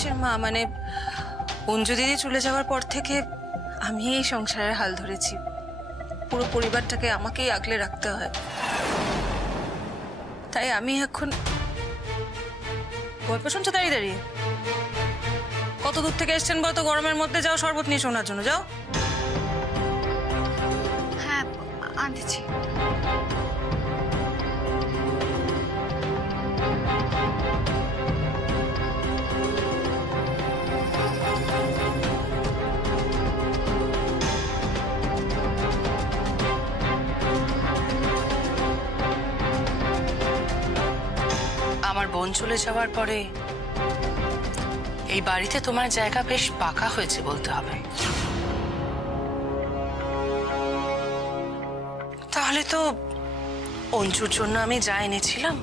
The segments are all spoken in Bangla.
কিসের মা? মানে অঞ্জু দিদি চলে যাওয়ার পর থেকে আমি এই সংসারের হাল ধরেছি। পুরো পরিবারটাকে আমাকেই আগলে রাখতে হয়। তাই আমি এখন গল্প শুনছো দাঁড়িয়ে দাঁড়িয়ে? কত দূর থেকে এসছেন বলতো গরমের মধ্যে? যাও শরবত নিয়ে শোনার জন্য যাও। হ্যাঁ আনতেছি। আমার বোন চলে যাওয়ার পরে এই বাড়িতে তোমার জায়গা বেশ পাকা হয়েছে বলতে হবে। তাহলে তো অঞ্জুর জন্য আমি যা এনেছিলাম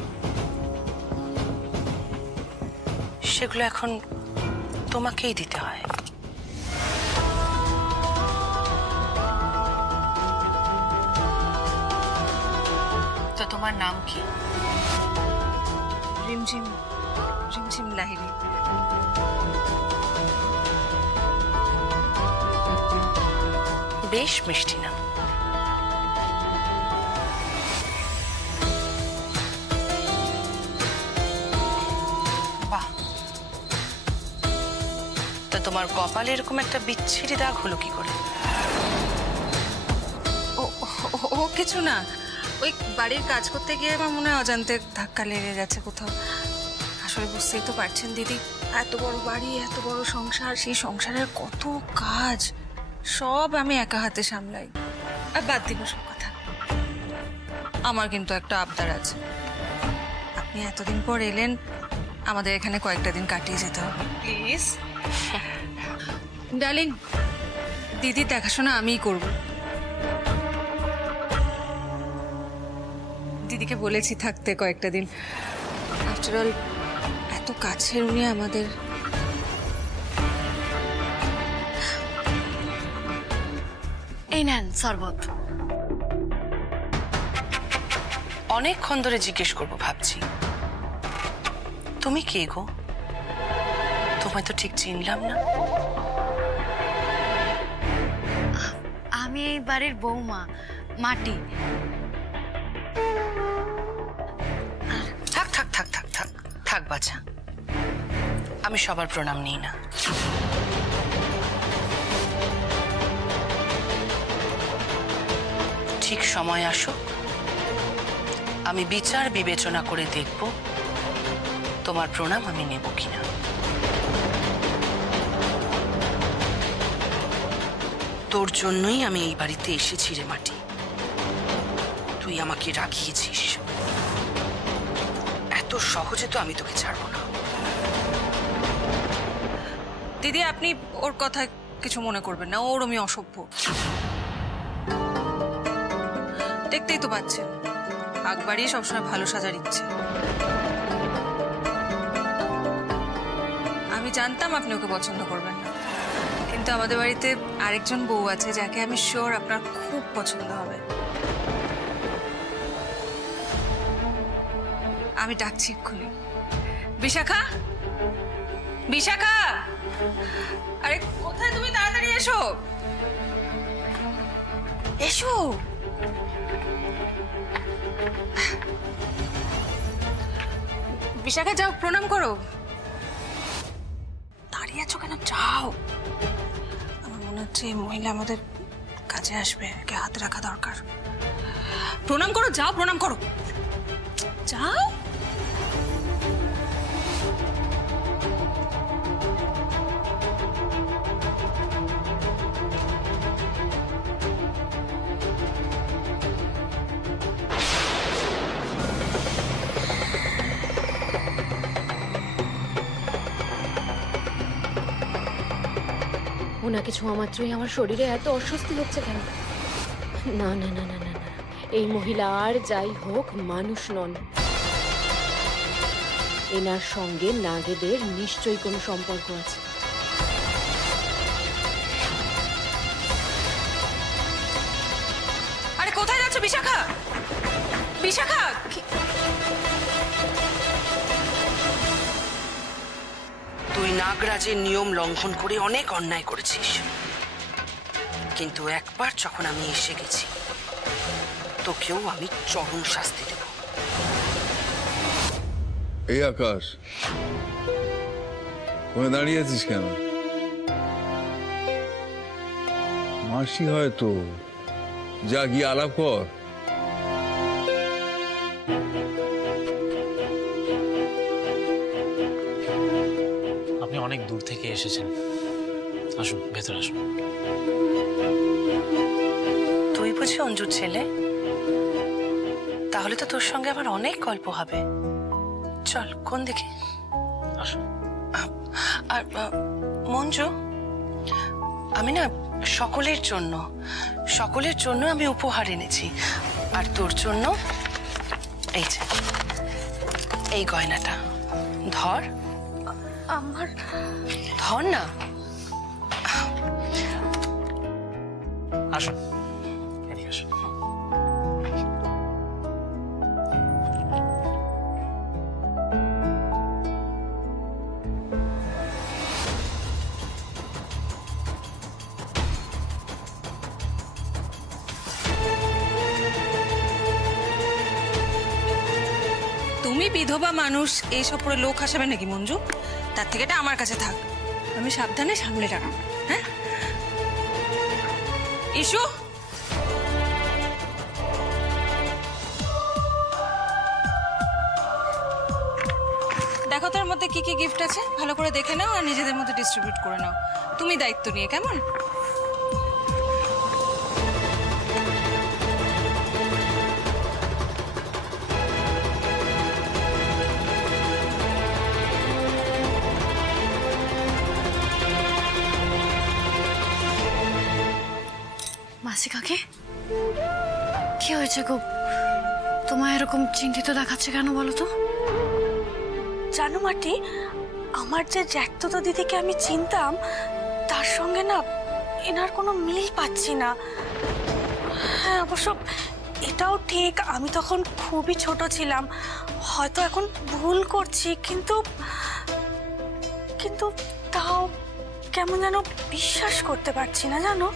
সেগুলো এখন তোমাকেই দিতে হয়। তো তোমার নাম কি? রিমঝিম, রিমঝিম লাহিড়ী। বেশ মিষ্টি নাম। বাহ, তো তোমার কপালে এরকম একটা বিচ্ছিরি দাগ হলো কি করে? ও কিছু না, ওই বাড়ির কাজ করতে গিয়ে আমার মনে হয় অজান্তে ধাক্কা লেগে গেছে কোথাও। আসলে বুঝতেই তো পারছেন দিদি, এত বড় বাড়ি, এত বড় সংসার, সেই সংসারের কত কাজ সব আমি একা হাতে সামলাই। আর বাদ দিব সব কথা, আমার কিন্তু একটা আবদার আছে। আপনি এতদিন পর এলেন, আমাদের এখানে কয়েকটা দিন কাটিয়ে যেতে হবে প্লিজ। ডার্লিং, দিদির দেখাশোনা আমিই করব। দিদিকে বলেছি থাকতে কয়েকটা দিন। আফটার অল এত কাছের উনি আমাদের। এই নেন শরবত। অনেকক্ষণ ধরে জিজ্ঞেস করবো ভাবছি, তুমি কে গো? তোমায় তো ঠিক চিনলাম না। আমি এই বাড়ির বৌমা মাটি। থাক থাক থাক থাক থাক থাক বাছা, আমি সবার প্রণাম নিই না। ঠিক সময় আসুক, আমি বিচার বিবেচনা করে দেখব তোমার প্রণাম আমি নেব কিনা। তোর জন্যই আমি এই বাড়িতে এসেছি রে মাটি। তুই আমাকে রাখিয়েছিস, এত সহজে তো আমি তোকে ছাড়বো না। দিদি আপনি ওর কথা কিছু মনে করবেন না, ওর আমি অসভ্য। দেখতেই তো পাচ্ছেন, আগ বাড়িয়ে সবসময় ভালো সাজার ইচ্ছে। আমি জানতাম আপনি ওকে পছন্দ করবেন না, কিন্তু আমাদের বাড়িতে আরেকজন বউ আছে যাকে আমি শিওর আপনার খুব পছন্দ হবে। আমি ডাকছি এক্ষুনি। বিশাখা, বিশাখা, আরে কোথায় তুমি? তাড়াতাড়ি এসো, এসো। বিশাখা যাও, প্রণাম করো। দাঁড়িয়ে আছো কেন? যাও। আমার মনে হচ্ছে এই মহিলা আমাদের কাজে আসবে, একে হাতে রাখা দরকার। প্রণাম করো, যাও প্রণাম করো, যাও। ওনাকে ছোঁয়া মাত্রই আমার শরীরে এত অস্বস্তি হচ্ছে কেন? না না না না না না, এই মহিলা আর যাই হোক মানুষ নন। এনার সঙ্গে নাগেদের নিশ্চয়ই কোনো সম্পর্ক আছে। আরে কোথায় যাচ্ছ বিশাখা? বিশাখা, তুই নাগরাজের নিয়ম লঙ্ঘন করে অনেক অন্যায় করেছিস, কিন্তু একবার যখন আমি এসে গেছি তোকেও আমি চরম শাস্তি দেব। এই আকাশ, ওখানে দাঁড়িয়ে আছিস কেন? মাসি হয়তো, যা গিয়ে আলাপ কর। আপনি অনেক দূর থেকে এসেছেন, আসুন ভেতরে আসুন। তুই বুঝি অঞ্জুর ছেলে? তাহলে তো তোর সঙ্গে আমার অনেক গল্প হবে। চল, কোন দিকে? আসুন। আর মঞ্জু, আমি না সকলের জন্য আমি উপহার এনেছি, আর তোর জন্য এই যে এই গয়নাটা ধর। আমার ধর না। আসুন, এদিকে আসুন। তুমি বিধবা মানুষ, এইসব পরে লোক হাসাবে নাকি মঞ্জু? তার থেকে এটা আমার কাছে থাক, আমি সাবধানে সামলে রাখবো। হ্যাঁ ইস্যু, দেখো তোর মধ্যে কি কি গিফট আছে, ভালো করে দেখে নাও আর নিজেদের মধ্যে ডিস্ট্রিবিউট করে নাও, তুমি দায়িত্ব নিয়ে, কেমন? মাসি কাকি, কি হয়েছে গো? তোমায় এরকম চিন্তিত দেখাচ্ছে কেন বলো তো? জানো মাটি, আমার যে জ্যাঠতো দিদিকে আমি চিনতাম তার সঙ্গে না এনার কোনো মিল পাচ্ছি না। হ্যাঁ, অবশ্য এটাও ঠিক, আমি তখন খুবই ছোট ছিলাম, হয়তো এখন ভুল করছি, কিন্তু কিন্তু তাও কেমন যেন বিশ্বাস করতে পারছি না, জানো।